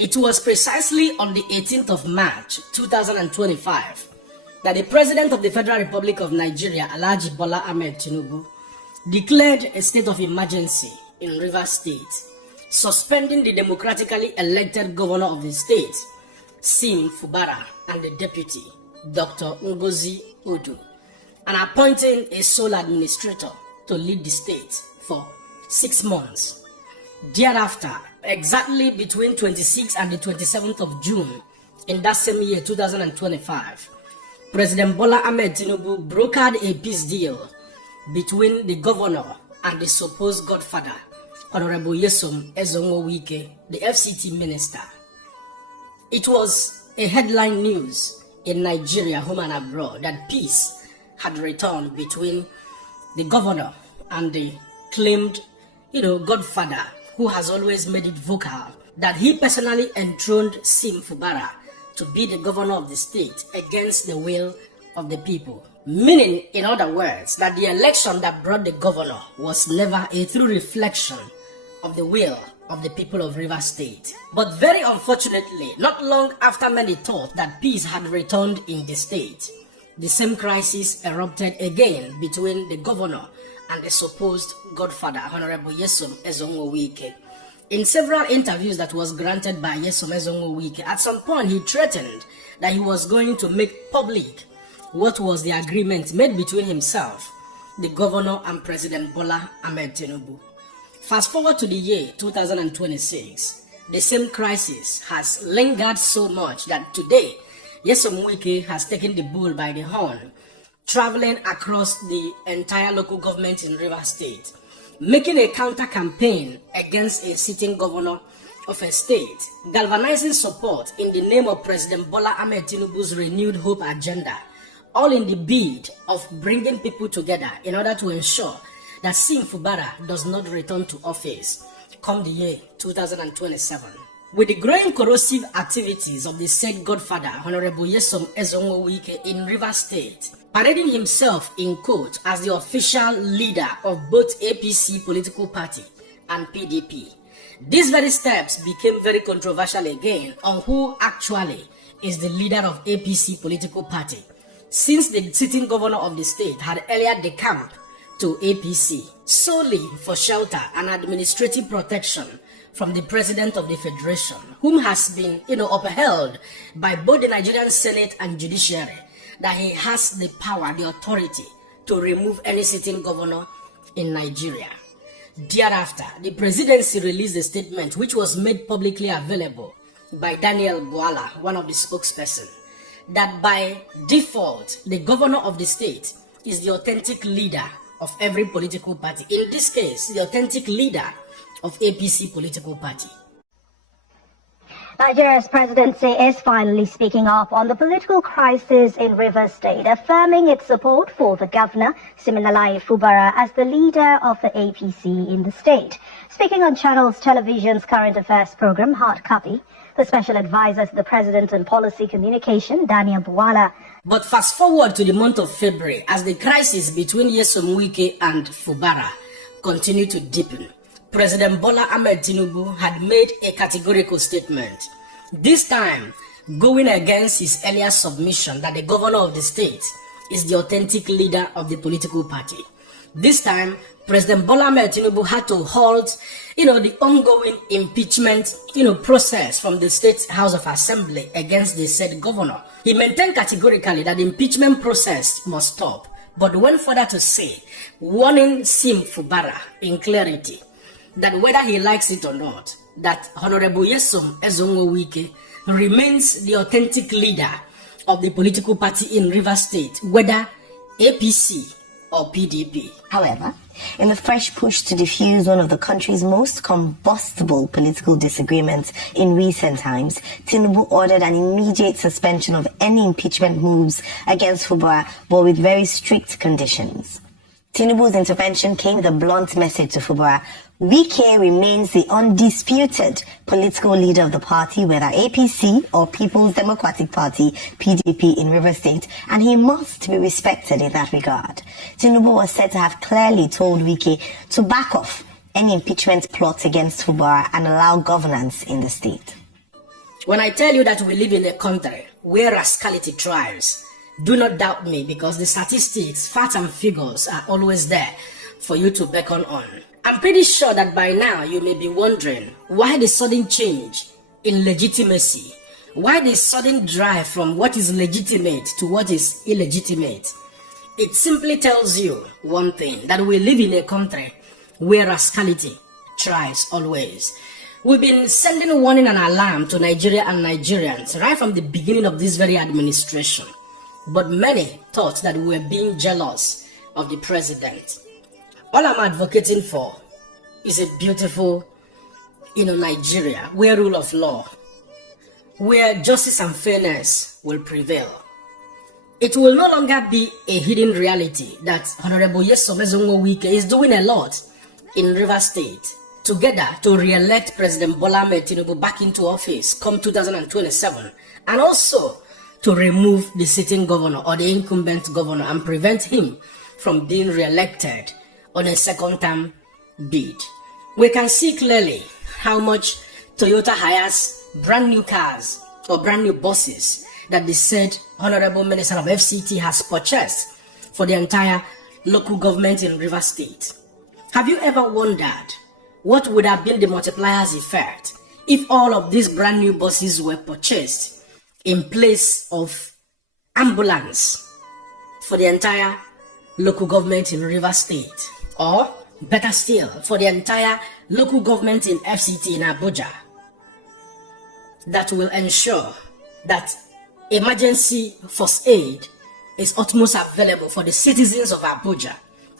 It was precisely on the 18th of March 2025 that the President of the Federal Republic of Nigeria, Alhaji Bola Ahmed Tinubu, declared a state of emergency in Rivers State, suspending the democratically elected governor of the state, Sim Fubara, and the deputy, Dr. Ngozi Odu, and appointing a sole administrator to lead the state for 6 months. Thereafter, exactly between 26th and the 27th of June in that same year, 2025, President Bola Ahmed Tinubu brokered a peace deal between the governor and the supposed godfather, Honorable Nyesom Wike, the FCT minister. It was a headline news in Nigeria, home and abroad, that peace had returned between the governor and the claimed, godfather, who has always made it vocal that he personally enthroned Sim Fubara to be the governor of the state against the will of the people. Meaning, in other words, that the election that brought the governor was never a true reflection of the will of the people of Rivers State. But very unfortunately, not long after many thought that peace had returned in the state, the same crisis erupted again between the governor and the supposed godfather, Honorable Nyesom Wike. In several interviews that was granted by Nyesom Wike, at some point he threatened that he was going to make public what was the agreement made between himself, the governor, and President Bola Ahmed Tinubu. Fast forward to the year 2026, the same crisis has lingered so much that today, Nyesom Wike has taken the bull by the horn, traveling across the entire local government in Rivers State, making a counter-campaign against a sitting governor of a state, galvanizing support in the name of President Bola Ahmed Tinubu's renewed hope agenda, all in the bid of bringing people together in order to ensure that Sim Fubara does not return to office come the year 2027. With the growing corrosive activities of the said godfather, Honorable Nyesom Wike, in Rivers State, parading himself in court as the official leader of both APC political party and PDP, these very steps became very controversial again on who actually is the leader of APC political party, since the sitting governor of the state had earlier decamped to APC solely for shelter and administrative protection from the President of the Federation, whom has been, upheld by both the Nigerian Senate and Judiciary, that he has the power, the authority to remove any sitting governor in Nigeria. Thereafter, the presidency released a statement which was made publicly available by Daniel Bwala, one of the spokespersons, that by default, the governor of the state is the authentic leader of every political party. In this case, the authentic leader of APC political party. Nigeria's presidency is finally speaking up on the political crisis in Rivers State, affirming its support for the governor, Siminalayi Fubara, as the leader of the APC in the state. Speaking on Channels Television's current affairs program, Hard Copy, the special advisor to the president on policy communication, Daniel Bwala. But fast forward to the month of February, as the crisis between Nyesom Wike and Fubara continued to deepen, President Bola Ahmed Tinubu had made a categorical statement, this time going against his earlier submission that the governor of the state is the authentic leader of the political party. This time, President Bola Ahmed Tinubu had to halt, the ongoing impeachment, process from the State House of Assembly against the said governor. He maintained categorically that the impeachment process must stop, but went further to say, warning Sim Fubara in clarity, that whether he likes it or not, that Honorable Nyesom Wike remains the authentic leader of the political party in Rivers State, whether APC or PDP. However, in the fresh push to diffuse one of the country's most combustible political disagreements in recent times, Tinubu ordered an immediate suspension of any impeachment moves against Fubara, but with very strict conditions. Tinubu's intervention came with a blunt message to Fubara. Wike remains the undisputed political leader of the party, whether APC or People's Democratic Party, PDP, in Rivers State, and he must be respected in that regard. Tinubu was said to have clearly told Wike to back off any impeachment plot against Fubara and allow governance in the state. When I tell you that we live in a country where rascality thrives, do not doubt me, because the statistics, facts and figures are always there for you to beckon on. I'm pretty sure that by now you may be wondering why the sudden change in legitimacy, why the sudden drive from what is legitimate to what is illegitimate. It simply tells you one thing, that we live in a country where rascality thrives always. We've been sending warning and alarm to Nigeria and Nigerians right from the beginning of this very administration. But many thought that we were being jealous of the president. All I'm advocating for is a beautiful, Nigeria where rule of law, where justice and fairness will prevail. It will no longer be a hidden reality that Honorable Nyesom Wike is doing a lot in Rivers State together to re-elect President Bola Ahmed Tinubu back into office come 2027, and also to remove the sitting governor or the incumbent governor and prevent him from being re-elected on a second-term bid. We can see clearly how much Toyota hires brand new cars or brand new buses that the said Honorable Minister of FCT has purchased for the entire local government in Rivers State. Have you ever wondered what would have been the multiplier's effect if all of these brand new buses were purchased in place of ambulance for the entire local government in Rivers State? Or, better still, for the entire local government in FCT in Abuja, that will ensure that emergency first aid is utmost available for the citizens of Abuja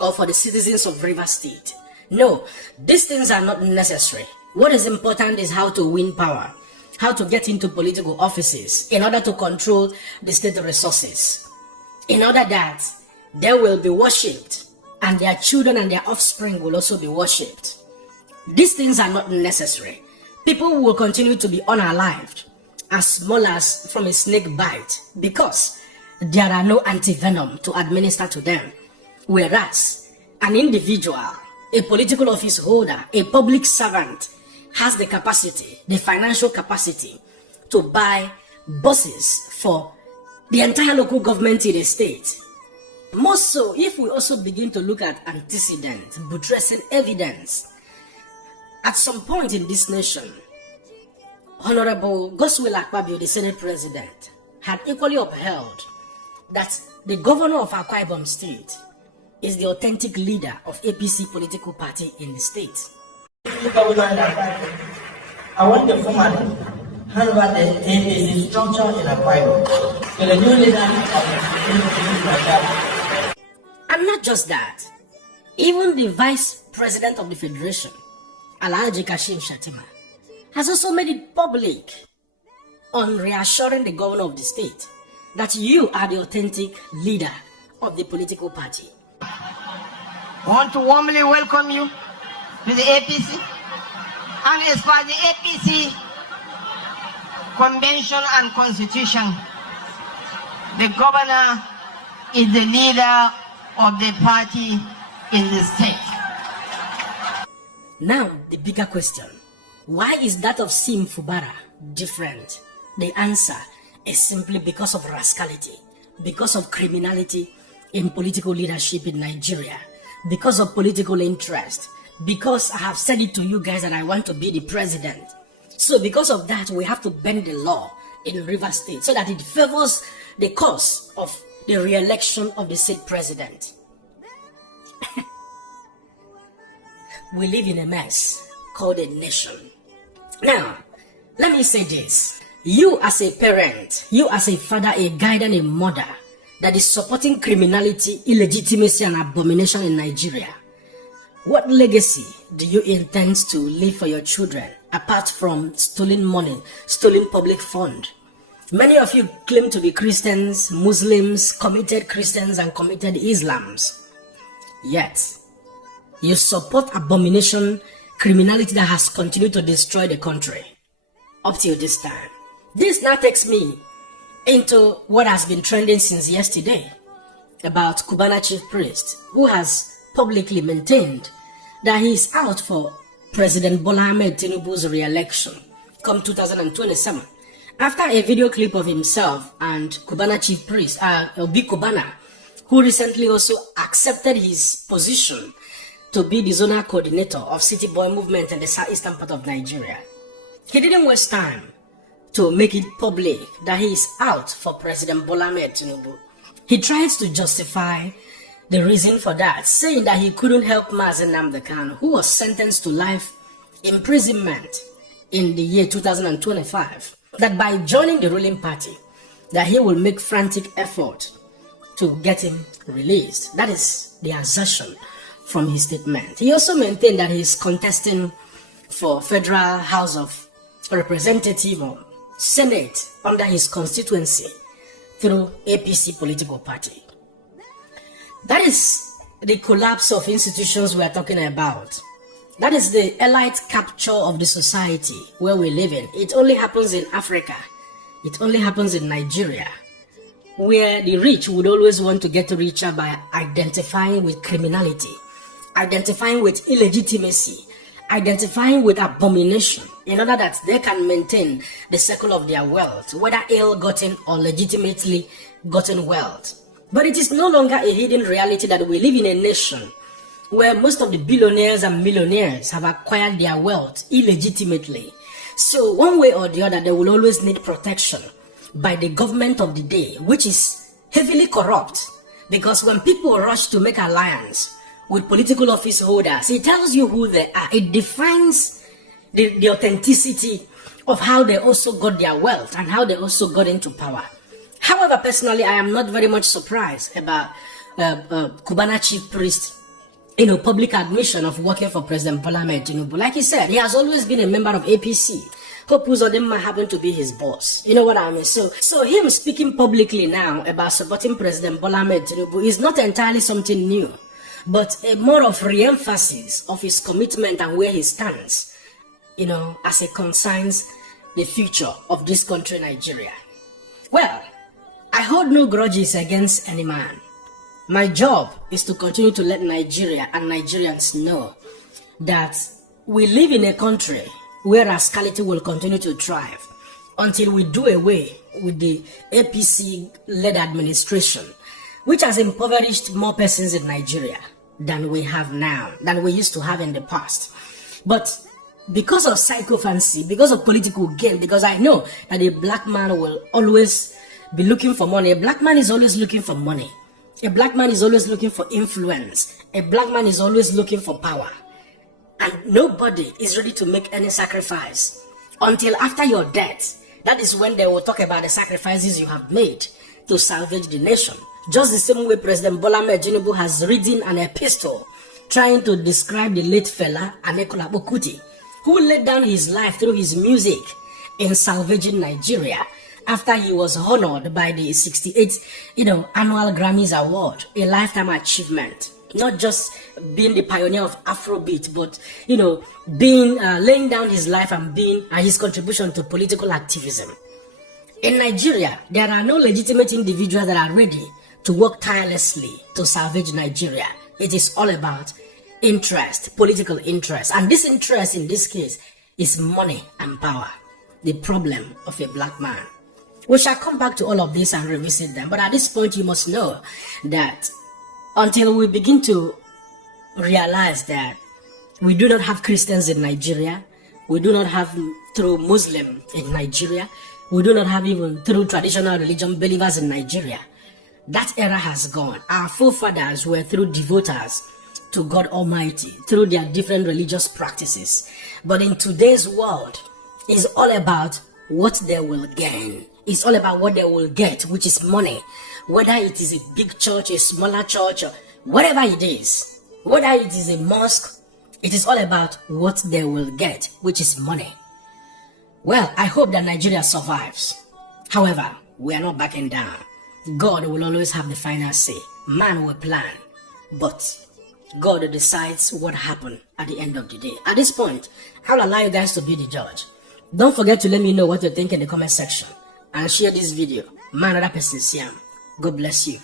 or for the citizens of Rivers State. No, these things are not necessary. What is important is how to win power, how to get into political offices in order to control the state resources, in order that they will be worshipped and their children and their offspring will also be worshipped. These things are not necessary. People will continue to be unalived as small as from a snake bite because there are no antivenom to administer to them. Whereas an individual, a political office holder, a public servant has the capacity, the financial capacity to buy buses for the entire local government in a state. More so, if we also begin to look at antecedents, buttressing evidence, at some point in this nation, Honorable Godswill Akpabio, the Senate President, had equally upheld that the governor of Akwa Ibom State is the authentic leader of APC political party in the state. I want the format hand over the APC structure in Akwa Ibom to the new leader of the and not just that, even the Vice President of the Federation, Alhaji Kashim Shettima, has also made it public on reassuring the governor of the state that you are the authentic leader of the political party. I want to warmly welcome you to the APC, and as per the APC convention and constitution, the governor is the leader of the party in the state. Now, the bigger question, why is that of Sim Fubara different? The answer is simply because of rascality, because of criminality in political leadership in Nigeria, because of political interest, because I have said it to you guys that I want to be the president. So because of that, we have to bend the law in Rivers State so that it favors the cause of the re-election of the state president. We live in a mess called a nation. Now, let me say this. You as a parent, you as a father, a guide and a mother that is supporting criminality, illegitimacy and abomination in Nigeria, what legacy do you intend to leave for your children apart from stolen money, stolen public fund? Many of you claim to be Christians, Muslims, committed Christians and committed Islams. Yet, you support abomination, criminality that has continued to destroy the country up till this time. This now takes me into what has been trending since yesterday about Cubana chief priest, who has publicly maintained that he is out for President Bola Ahmed Tinubu's re-election come 2027. After a video clip of himself and Cubana chief priest, Big Cubana, who recently also accepted his position to be the zonal coordinator of City Boy movement in the southeastern part of Nigeria, he didn't waste time to make it public that he is out for President Bola Ahmed Tinubu. He tries to justify the reason for that, saying that he couldn't help Nnamdi Kanu, who was sentenced to life imprisonment in the year 2025, that by joining the ruling party, that he will make frantic effort to get him released. That is the assertion from his statement. He also maintained that he is contesting for Federal House of Representative or Senate under his constituency through APC political party. That is the collapse of institutions we are talking about. That is the elite capture of the society where we live in. It only happens in Africa. It only happens in Nigeria, where the rich would always want to get richer by identifying with criminality, identifying with illegitimacy, identifying with abomination, in order that they can maintain the circle of their wealth, whether ill-gotten or legitimately gotten wealth. But it is no longer a hidden reality that we live in a nation where most of the billionaires and millionaires have acquired their wealth illegitimately. So one way or the other, they will always need protection by the government of the day, which is heavily corrupt. Because when people rush to make alliance with political office holders, it tells you who they are. It defines the authenticity of how they also got their wealth and how they also got into power. However, personally, I am not very much surprised about Cubana chief priest, public admission of working for President Bola Ahmed Tinubu. Like he said, he has always been a member of APC. Hope Uzodimma happened to be his boss. You know what I mean? So him speaking publicly now about supporting President Bola Ahmed Tinubu is not entirely something new, but a more of re-emphasis of his commitment and where he stands, as it concerns the future of this country, Nigeria. Well, I hold no grudges against any man. My job is to continue to let Nigeria and Nigerians know that we live in a country where RÅSCALITY will continue to thrive until we do away with the APC-led administration, which has impoverished more persons in Nigeria than we have now, than we used to have in the past. But because of sycophancy, because of political gain, because I know that a black man will always be looking for money. A black man is always looking for money. A black man is always looking for influence. A black man is always looking for power. And nobody is ready to make any sacrifice until after your death. That is when they will talk about the sacrifices you have made to salvage the nation. Just the same way President Bola Ahmed Tinubu has written an epistle trying to describe the late fella Anekola Bokuti, who laid down his life through his music in salvaging Nigeria after he was honored by the 68th, annual Grammys Award, a lifetime achievement. Not just being the pioneer of Afrobeat, but, laying down his life and being his contribution to political activism. In Nigeria, there are no legitimate individuals that are ready to work tirelessly to salvage Nigeria. It is all about interest, political interest. And this interest in this case is money and power, the problem of a black man. We shall come back to all of this and revisit them. But at this point, you must know that until we begin to realize that we do not have Christians in Nigeria, we do not have true Muslim in Nigeria, we do not have even true traditional religion believers in Nigeria, that era has gone. Our forefathers were true devotees to God Almighty through their different religious practices. But in today's world, it's all about what they will gain. It's all about what they will get, which is money. Whether it is a big church, a smaller church, or whatever it is, whether it is a mosque, it is all about what they will get, which is money. Well, I hope that Nigeria survives. However, we are not backing down. God will always have the final say. Man will plan, but God decides what happened at the end of the day. At this point, I'll allow you guys to be the judge. Don't forget to let me know what you think in the comment section and share this video. Man, other person, God bless you.